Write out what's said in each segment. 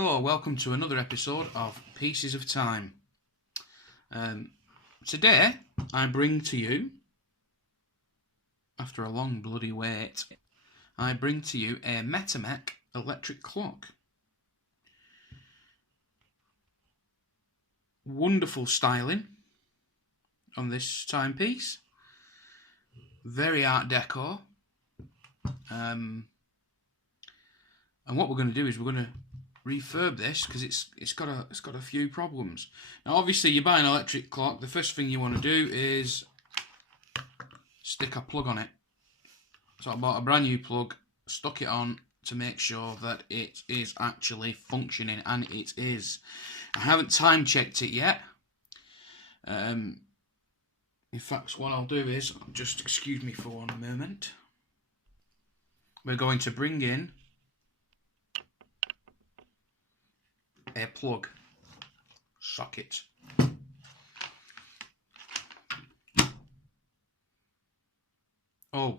Hello, welcome to another episode of Pieces of Time. Today I bring to you, after a long bloody wait, I bring to you a Metamec electric clock. Wonderful styling on this timepiece. Very art deco. And what we're going to do is we're going to refurb this because it's got a few problems. Now, obviously, you buy an electric clock. The first thing you want to do is stick a plug on it. So I bought a brand new plug, stuck it on to make sure that it is actually functioning, and it is. I haven't time checked it yet. In fact, what I'll do is, just excuse me for one moment. We're going to bring in a plug socket. Oh,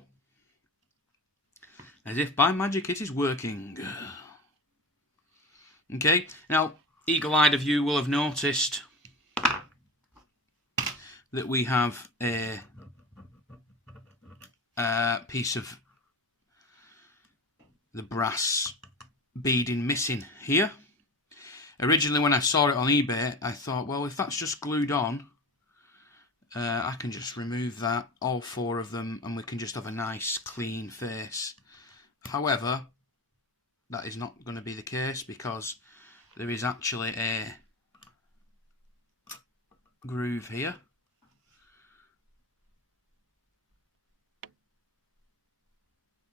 as if by magic it is working. Okay, now eagle-eyed of you will have noticed that we have a piece of the brass beading missing here. Originally, when I saw it on eBay, I thought, well, if that's just glued on, I can just remove that, all four of them, and we can just have a nice, clean face. However, that is not going to be the case because there is actually a groove here.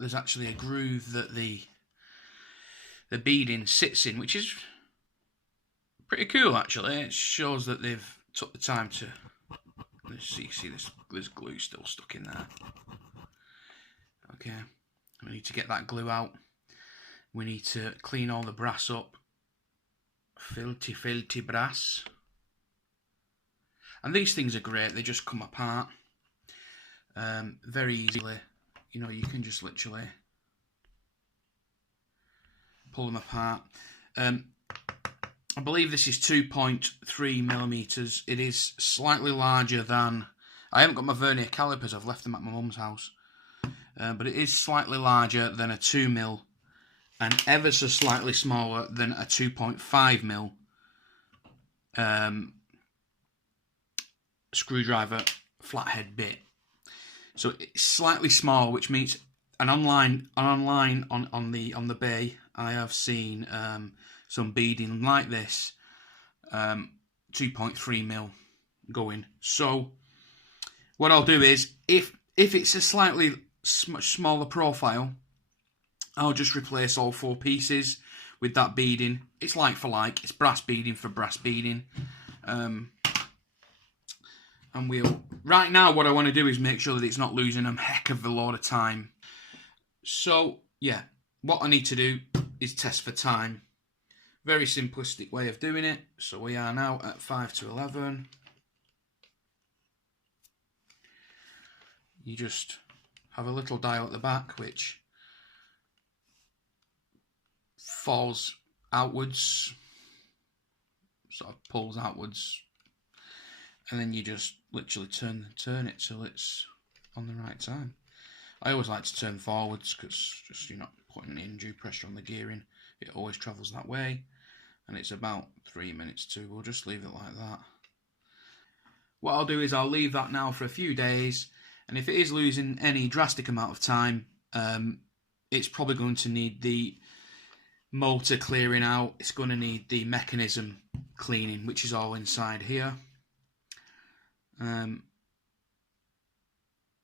There's actually a groove that the beading sits in, which is pretty cool, actually. It shows that they've took the time to. See there's glue still stuck in there. Okay, we need to get that glue out. We need to clean all the brass up. Filthy brass. And these things are great. They just come apart very easily. You know, you can just literally pull them apart. I believe this is 2.3 millimeters. It is slightly larger than. I haven't got my vernier calipers. I've left them at my mum's house. But it is slightly larger than a 2mm and ever so slightly smaller than a 2.5mm screwdriver flathead bit. So it's slightly small, which means on the bay, I have seen some beading like this, 2.3mm going. So what I'll do is, if it's a slightly much smaller profile, I'll just replace all four pieces with that beading. It's like for like. It's brass beading for brass beading. And right now what I want to do is make sure that it's not losing a heck of a lot of time. So yeah, what I need to do is test for time. Very simplistic way of doing it. So we are now at 5 to 11. You just have a little dial at the back which falls outwards, sort of pulls outwards, and then you just literally turn it till it's on the right time. I always like to turn forwards because just you're not putting any undue pressure on the gearing. It always travels that way. And it's about 3 minutes too. We'll just leave it like that. What I'll do is I'll leave that now for a few days, and if it is losing any drastic amount of time, it's probably going to need the motor clearing out. It's going to need the mechanism cleaning, which is all inside here,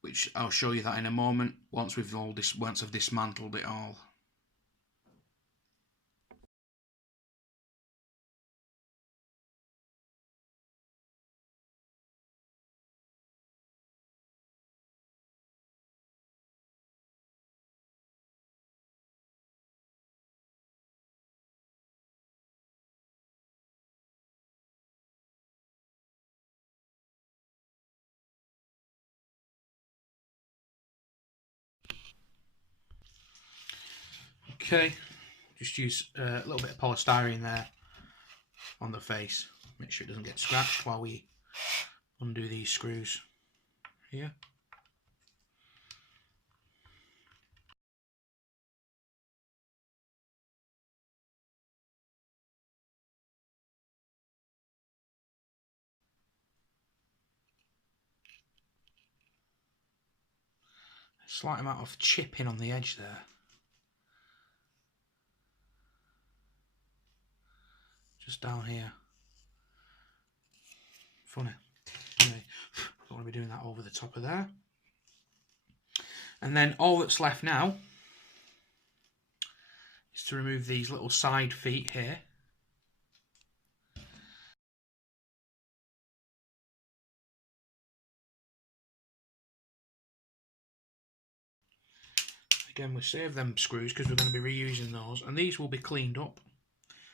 which I'll show you that in a moment once I've dismantled it all. Okay, just use a little bit of polystyrene there on the face. Make sure it doesn't get scratched while we undo these screws here. Slight amount of chipping on the edge there. Just down here. Funny. Anyway, don't want to be doing that over the top of there. And then all that's left now is to remove these little side feet here. Again, we save them screws because we're going to be reusing those, and these will be cleaned up.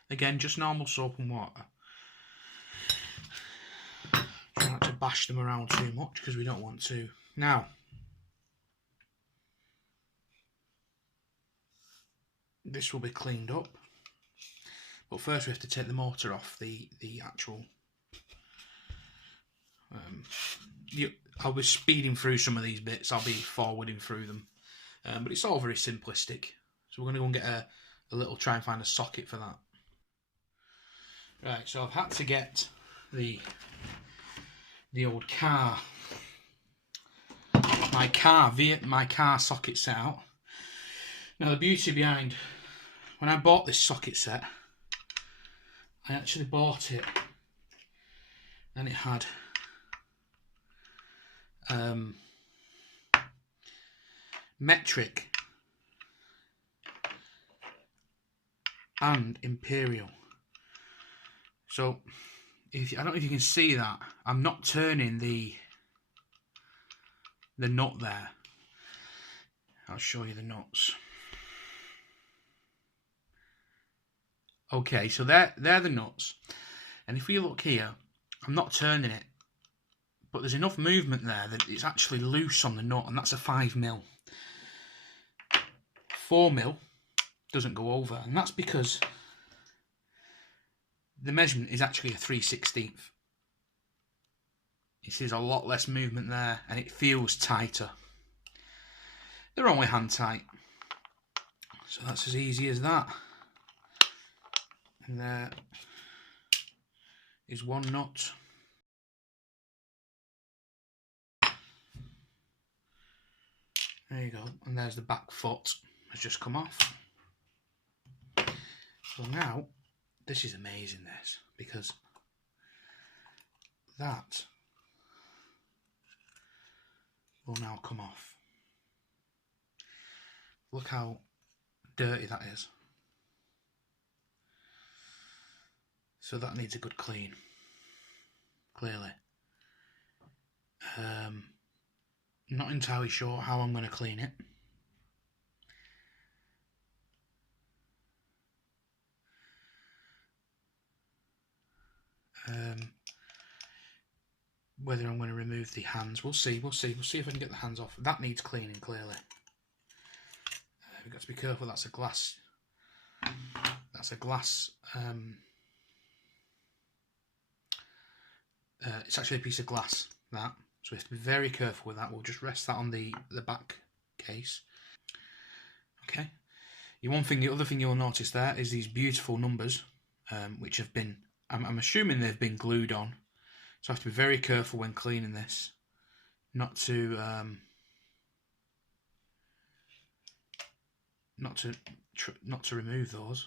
Again, just normal soap and water. Try not to bash them around too much because we don't want to. Now, this will be cleaned up, but first we have to take the motor off the actual. I'll be speeding through some of these bits. I'll be forwarding through them. But it's all very simplistic. So we're going to go and get a little, try and find a socket for that. Right, so I've had to get the old my car socket set out. Now the beauty behind, when I bought this socket set, I actually bought it and it had metric and imperial. So I don't know if you can see that, I'm not turning the nut there. I'll show you the nuts. Okay, so they're the nuts, and if we look here, I'm not turning it, but there's enough movement there that it's actually loose on the nut, and that's a 5mm. 4mm doesn't go over, and that's because the measurement is actually a 3/16. You see there's a lot less movement there, and it feels tighter. They're only hand tight, so that's as easy as that. And there is one nut. There you go, and there's the back foot has just come off. So now, this is amazing, this, because that will now come off. Look how dirty that is. So that needs a good clean, clearly. Not entirely sure how I'm going to clean it. Whether I'm going to remove the hands, we'll see. We'll see if I can get the hands off. That needs cleaning, clearly. We've got to be careful. That's a glass. That's a glass. It's actually a piece of glass, that. So we have to be very careful with that. We'll just rest that on the back case. Okay. The other thing you'll notice there is these beautiful numbers, which have been, I'm assuming they've been glued on. So I have to be very careful when cleaning this, not to remove those.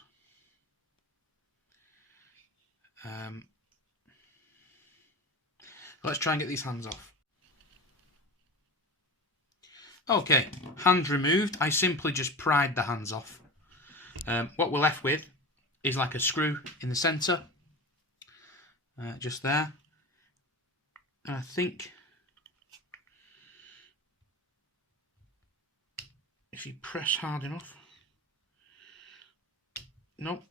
Let's try and get these hands off. Okay, hands removed. I simply just pried the hands off. What we're left with is like a screw in the centre, just there. And I think if you press hard enough, nope.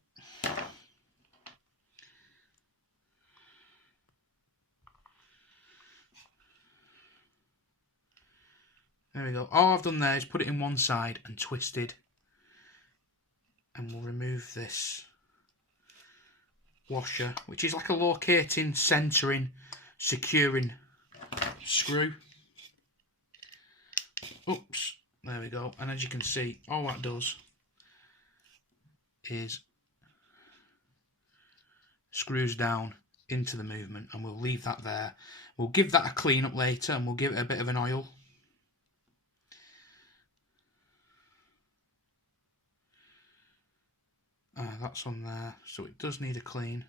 There we go. All I've done there is put it in one side and twisted and we'll remove this washer, which is like a locating, centering, securing screw. Oops, there we go. And as you can see, all that does is screws down into the movement, and we'll leave that there. We'll give that a clean up later, and we'll give it a bit of an oil. That's on there, so it does need a clean.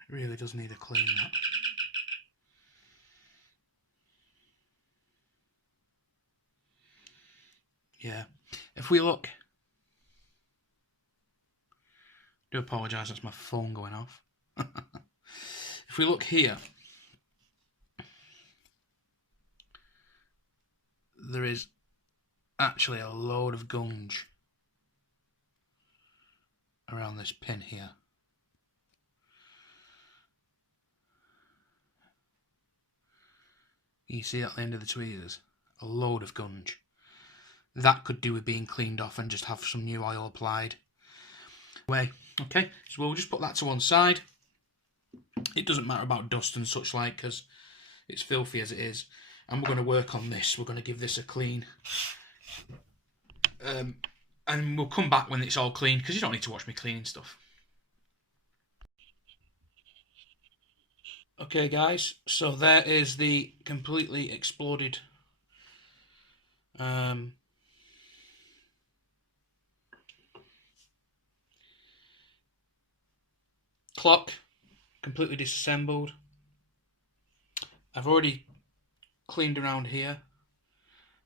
It really does need a clean, that. Yeah. If we look, I do apologise, that's my phone going off. If we look here, there is actually a load of gunge around this pin here. You see at the end of the tweezers, a load of gunge. That could do with being cleaned off and just have some new oil applied. Okay, so we'll just put that to one side. It doesn't matter about dust and such like, because it's filthy as it is. And we're going to work on this. We're going to give this a clean. And we'll come back when it's all clean, because you don't need to watch me cleaning stuff. Okay guys, so there is the completely exploded clock, completely disassembled. I've already cleaned around here.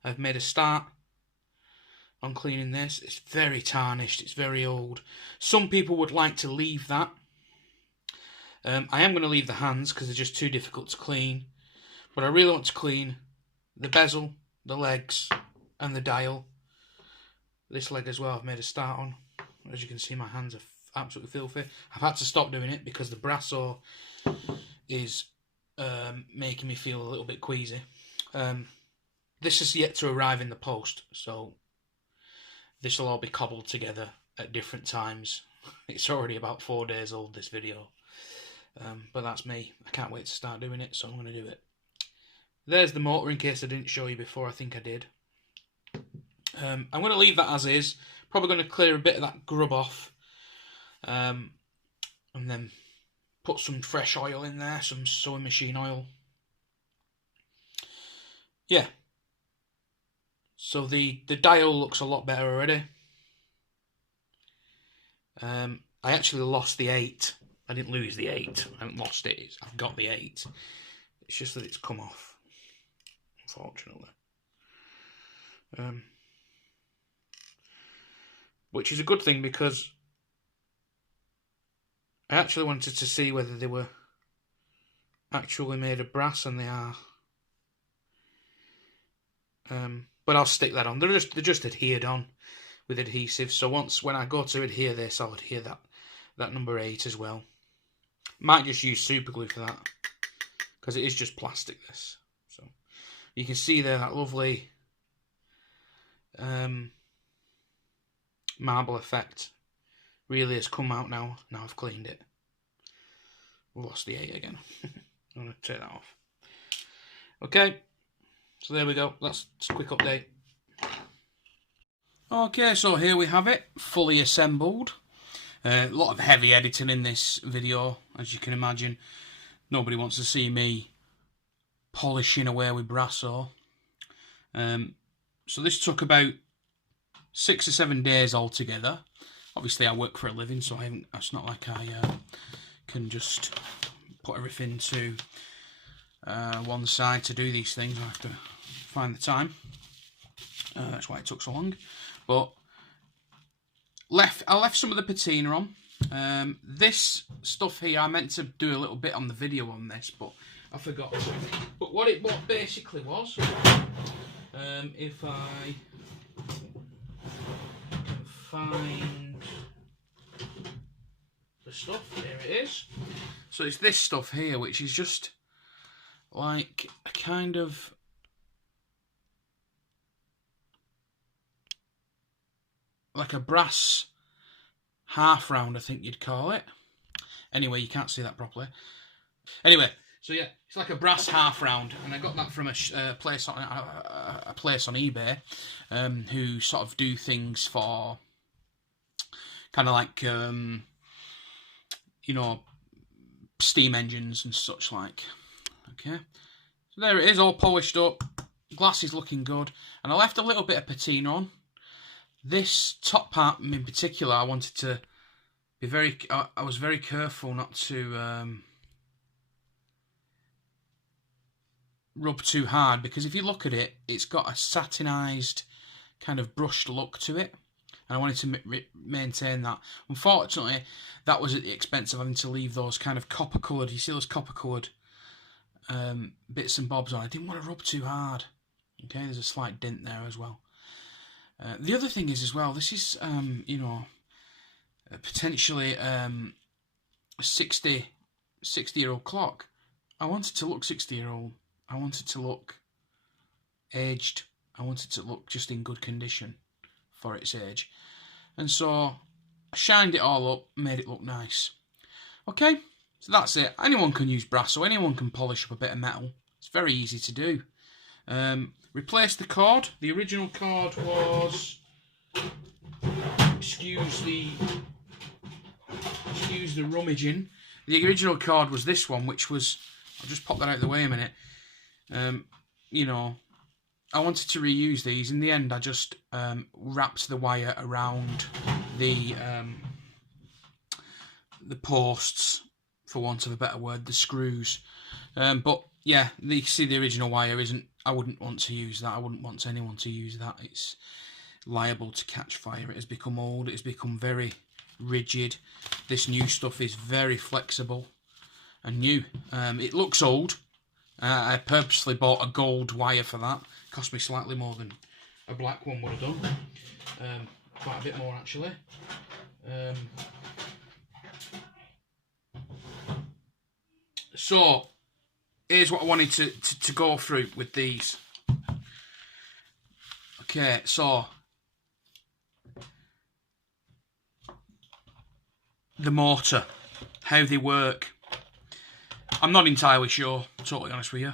I've made a start on cleaning this. It's very tarnished, it's very old. Some people would like to leave that. I am going to leave the hands because they're just too difficult to clean, but I really want to clean the bezel, the legs and the dial. This leg as well I've made a start on. As you can see, my hands are absolutely filthy. I've had to stop doing it because the brass saw is making me feel a little bit queasy. This is yet to arrive in the post, so this will all be cobbled together at different times. It's already about 4 days old, this video. But that's me. I can't wait to start doing it, so I'm going to do it. There's the motor, in case I didn't show you before. I think I did. I'm going to leave that as is. Probably going to clear a bit of that grub off. And then put some fresh oil in there, some sewing machine oil. Yeah. So the dial looks a lot better already. I actually lost the 8. I didn't lose the 8. I haven't lost it. I've got the 8. It's just that it's come off, unfortunately. Which is a good thing, because I actually wanted to see whether they were actually made of brass, and they are. But I'll stick that on. They're just adhered on with adhesive. So when I go to adhere this, I'll adhere that number 8 as well. Might just use super glue for that, because it is just plastic, this. So you can see there that lovely marble effect really has come out now. Now I've cleaned it. Lost the 8 again. I'm going to take that off. Okay, so there we go. That's just a quick update. Okay, so here we have it, fully assembled. A lot of heavy editing in this video, as you can imagine. Nobody wants to see me polishing away with brass saw. So this took about 6 or 7 days altogether. Obviously I work for a living, so it's not like I can just put everything to one side to do these things. I have to find the time. That's why it took so long. But I left some of the patina on. This stuff here, I meant to do a little bit on the video on this, but I forgot to. But what basically was, if I can find the stuff, there it is. So it's this stuff here, which is just like a kind of like a brass half round, I think you'd call it. Anyway, you can't see that properly. Anyway, so yeah, it's like a brass half round, and I got that from a place on eBay, who sort of do things for kind of like you know, steam engines and such like. Okay, so there it is, all polished up. Glass is looking good, and I left a little bit of patina on. This top part in particular, I wanted to be very. I was very careful not to rub too hard, because if you look at it, it's got a satinized kind of brushed look to it, and I wanted to maintain that. Unfortunately, that was at the expense of having to leave those kind of copper coloured. You see those copper coloured bits and bobs on. I didn't want to rub too hard. Okay, there's a slight dent there as well. The other thing is as well, this is you know, potentially a 60-year-old clock. I wanted to look 60-year-old. I wanted to look aged. I wanted to look just in good condition for its age. And so I shined it all up, made it look nice. Okay, so that's it. Anyone can use brass, so anyone can polish up a bit of metal. It's very easy to do. Replace the cord. The original cord was, excuse the rummaging. The original cord was this one, which was, I'll just pop that out of the way a minute. You know, I wanted to reuse these. In the end, I just wrapped the wire around the posts, for want of a better word, the screws. But yeah, you see the original wire isn't. I wouldn't want to use that. I wouldn't want anyone to use that. It's liable to catch fire. It has become old. It has become very rigid. This new stuff is very flexible and new. It looks old. I purposely bought a gold wire for that. It cost me slightly more than a black one would have done. Quite a bit more actually. So here's what I wanted to go through with these. Okay, so the motor, how they work. I'm not entirely sure, totally honest with you.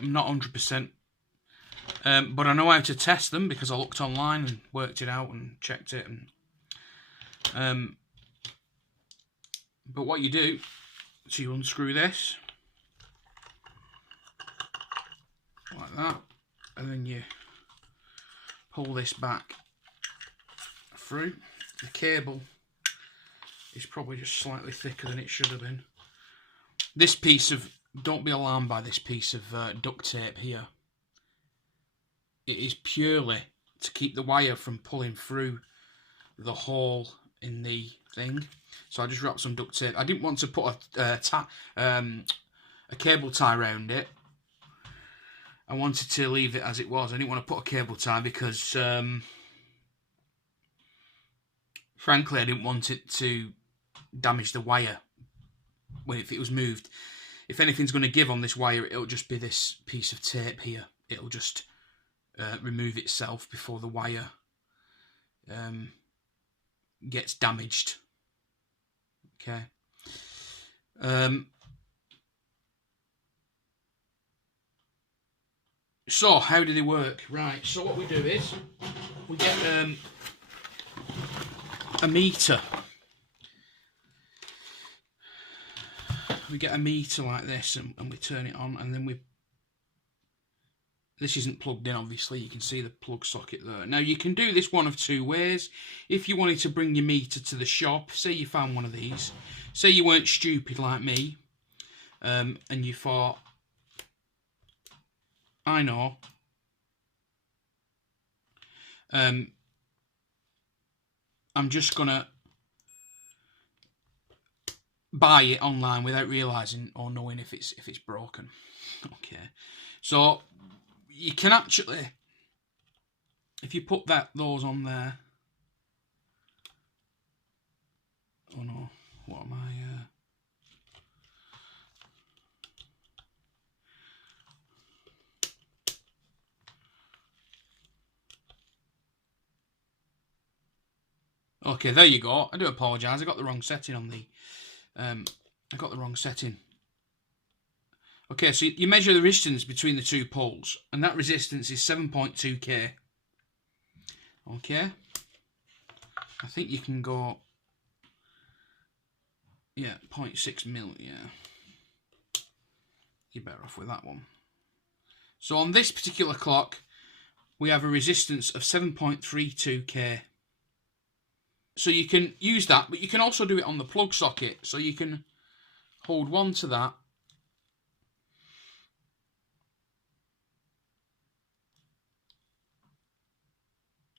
I'm not 100%. But I know how to test them because I looked online and worked it out and checked it. And but what you do, so you unscrew this like that, and then you pull this back through. The cable is probably just slightly thicker than it should have been. This piece of, don't be alarmed by this piece of duct tape here. It is purely to keep the wire from pulling through the hole in the thing. So I just wrapped some duct tape. I didn't want to put a cable tie around it. I wanted to leave it as it was. I didn't want to put a cable tie because, frankly, I didn't want it to damage the wire if it was moved. If anything's going to give on this wire, it'll just be this piece of tape here. It'll just remove itself before the wire gets damaged. Okay. So how do they work? Right, so what we do is we get a meter. We get a meter like this, and we turn it on, and then this isn't plugged in, obviously. You can see the plug socket there. Now, you can do this one of two ways. If you wanted to bring your meter to the shop, say you found one of these, say you weren't stupid like me, and you thought, I know, I'm just gonna buy it online without realising or knowing if it's broken. Okay, so you can actually, if you put those on there. Oh no, what am I? Okay, there you go. I do apologise. I got the wrong setting on the. I got the wrong setting. Okay, so you measure the resistance between the two poles, and that resistance is 7.2k. Okay. I think you can go. Yeah, 0.6 mil. Yeah. You're better off with that one. So on this particular clock, we have a resistance of 7.32k. So you can use that, but you can also do it on the plug socket. So you can hold one to that.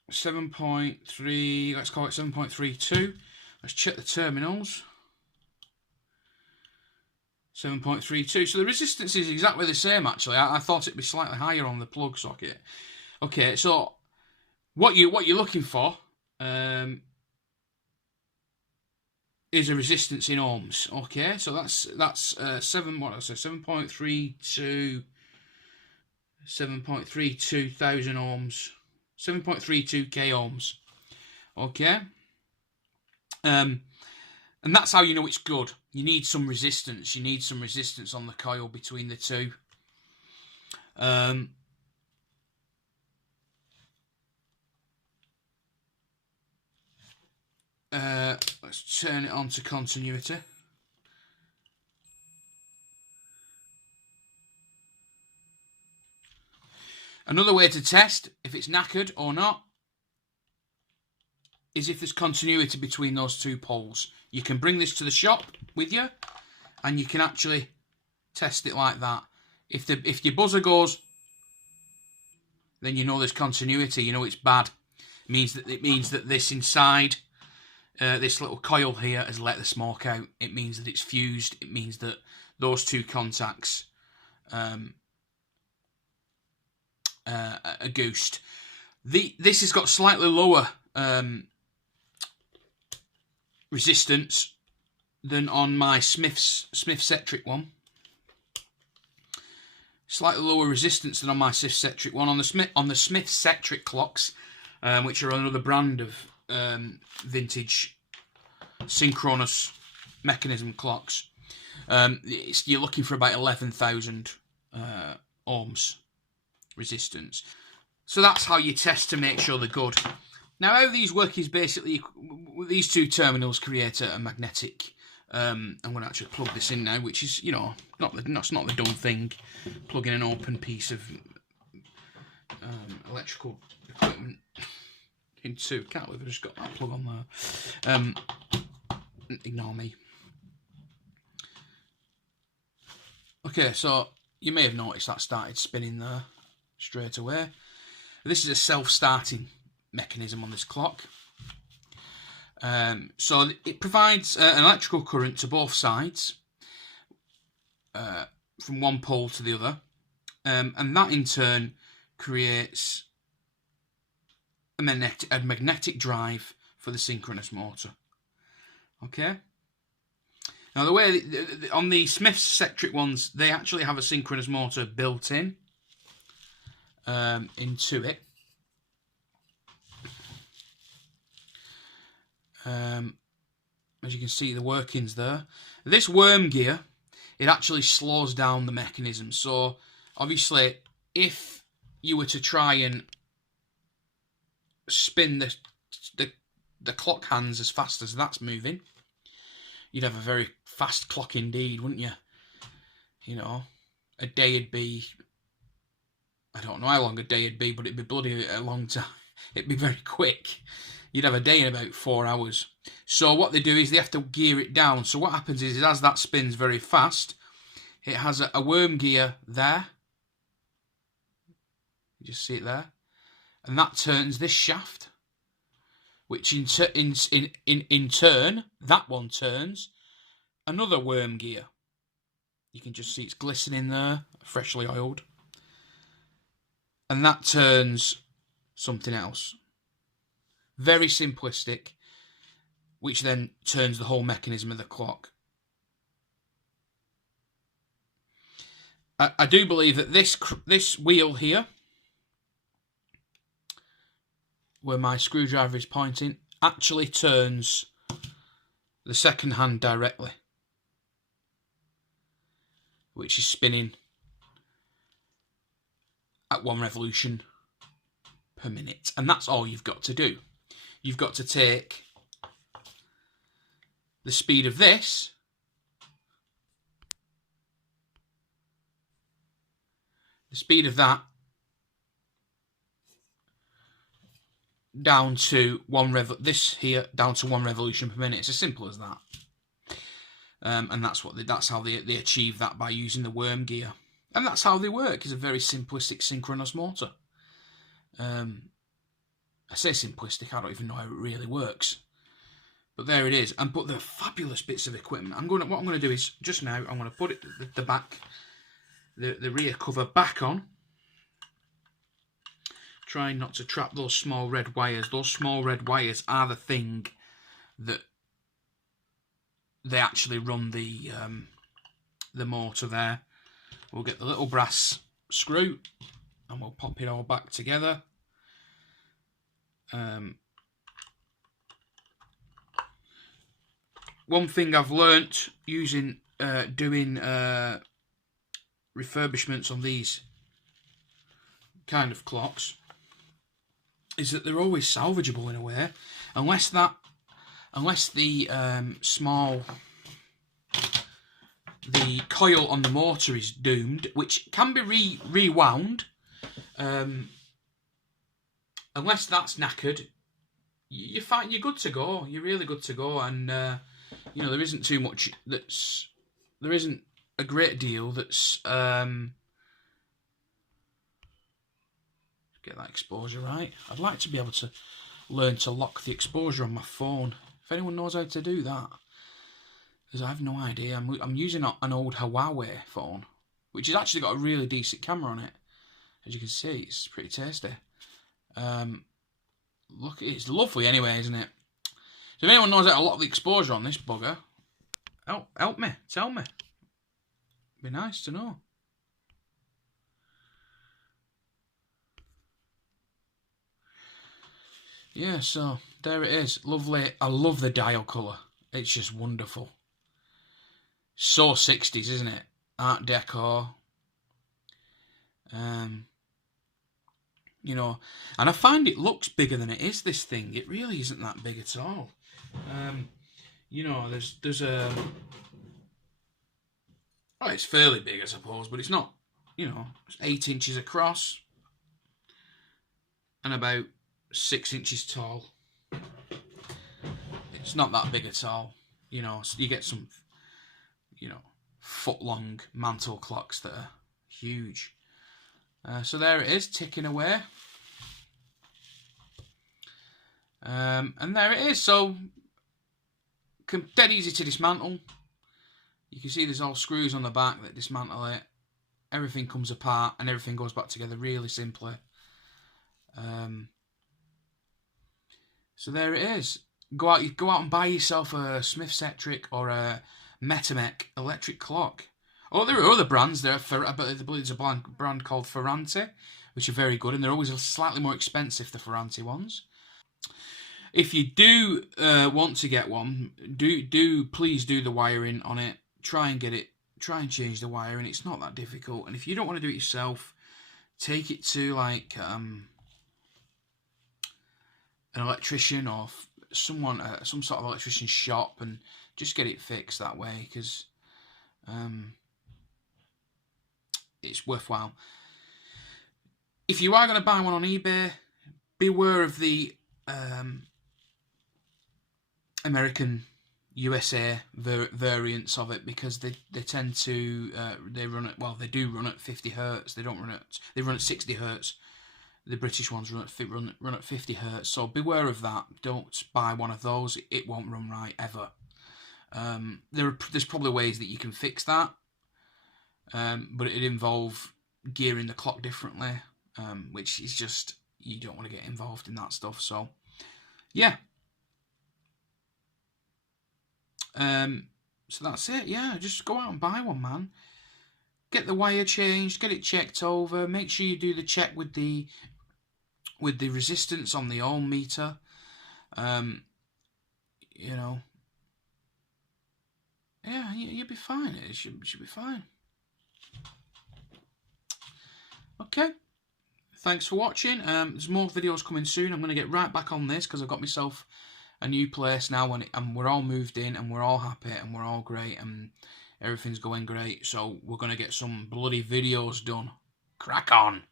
Let's call it 7.32. Let's check the terminals. 7.32. So the resistance is exactly the same, actually. I thought it'd be slightly higher on the plug socket. Okay, so what you're looking for is a resistance in ohms. Okay, so that's 7.32 thousand ohms, 7.32k ohms. Okay, and that's how you know it's good. You need some resistance. You need some resistance on the coil between the two. Let's turn it on to continuity. Another way to test if it's knackered or not is if there's continuity between those two poles. You can bring this to the shop with you, and you can actually test it like that. If your buzzer goes, then you know there's continuity. You know it's bad. It means that this inside, this little coil here has let the smoke out. It means that it's fused. It means that those two contacts are goosed. This has got slightly lower resistance than on my Smith's Centric one. Slightly lower resistance than on my Smith Centric one. On the Smith Centric clocks, which are another brand of vintage synchronous mechanism clocks, you're looking for about 11,000 ohms resistance. So that's how you test to make sure they're good. Now, how these work is basically these two terminals create a magnetic. I'm going to actually plug this in now, which is, not the done thing. Plugging an open piece of electrical equipment into. Can't believe I just got that plug on there. Ignore me. Okay, so you may have noticed that started spinning there straight away. This is a self-starting mechanism on this clock. So it provides an electrical current to both sides, from one pole to the other, and that in turn creates a magnetic drive for the synchronous motor. Okay. Now the way on the Smith's Centric ones, they actually have a synchronous motor built in into it. As you can see, the workings there. This worm gear, it actually slows down the mechanism. So obviously, if you were to try and spin the clock hands as fast as that's moving, you'd have a very fast clock indeed, wouldn't you? A day would be, I don't know how long a day would be, but it'd be bloody a long time. It'd be very quick. You'd have a day in about 4 hours. So what they do is they have to gear it down. So what happens is as that spins very fast, it has a worm gear there. You just see it there. And that turns this shaft, which in turn, that one turns another worm gear. You can just see it's glistening there, freshly oiled. And that turns something else. Very simplistic, which then turns the whole mechanism of the clock. I do believe that this wheel here, where my screwdriver is pointing, actually turns the second hand directly, which is spinning at 1 revolution per minute. And that's all you've got to do. You've got to take the speed of this that down to down to 1 revolution per minute. It's as simple as that. And that's how they achieve that, by using the worm gear. And that's how they work. It's a very simplistic synchronous motor. I say simplistic, I don't even know how it really works. But there it is. But they're fabulous bits of equipment. What I'm going to do is, just now, I'm going to put the rear cover back on. Trying not to trap those small red wires. Those small red wires are the thing that they actually run the motor there. We'll get the little brass screw and we'll pop it all back together. One thing I've learnt doing refurbishments on these kind of clocks is that they're always salvageable in a way, unless the coil on the motor is doomed, which can be rewound. Unless that's knackered, you're fine. You're good to go. You're really good to go. And you know, there isn't too much there isn't a great deal that's get that exposure right. I'd like to be able to learn to lock the exposure on my phone. If anyone knows how to do that, because I have no idea. I'm using an old Huawei phone, which has actually got a really decent camera on it. As you can see, it's pretty tasty. Look, it's lovely anyway, isn't it? So if anyone knows how to lock the exposure on this bugger, help me, tell me. Be nice to know. Yeah, so there it is. Lovely. I love the dial colour. It's just wonderful. So 60s, isn't it? Art Deco. You know, and I find it looks bigger than it is, this thing. It really isn't that big at all. You know, there's a... Oh, it's fairly big, I suppose, but it's not, you know, it's 8 inches across and about 6 inches tall. It's not that big at all. You know, so you get some, you know, foot-long mantle clocks that are huge. So there it is, ticking away. And there it is. So, dead easy to dismantle. You can see there's all screws on the back that dismantle it. Everything comes apart and everything goes back together really simply. So there it is. Go out and buy yourself a Smith-Setric or a Metamec electric clock. Oh, there are other brands there. I believe there's a brand called Ferranti, which are very good, and they're always slightly more expensive, the Ferranti ones. If you do want to get one, please do the wiring on it. Try and change the wiring. It's not that difficult. And if you don't want to do it yourself, take it to like an electrician or someone, some sort of electrician shop, and just get it fixed that way, because it's worthwhile. If you are going to buy one on eBay, beware of the American USA variants of it, because they tend to they do run at 50 hertz. They run at 60 hertz. The British ones run at 50 hertz. So beware of that. Don't buy one of those. It won't run right ever. There's probably ways that you can fix that, but it'd involve gearing the clock differently, which is just, you don't want to get involved in that stuff. So yeah. So that's it. Yeah, just go out and buy one, man. Get the wire changed, get it checked over. Make sure you do the check with the resistance on the ohm meter. you know, yeah, you'll be fine. It should be fine. Okay. Thanks for watching. There's more videos coming soon. I'm going to get right back on this because I've got myself a new place now, and we're all moved in, and we're all happy, and we're all great, and everything's going great. So we're going to get some bloody videos done. Crack on.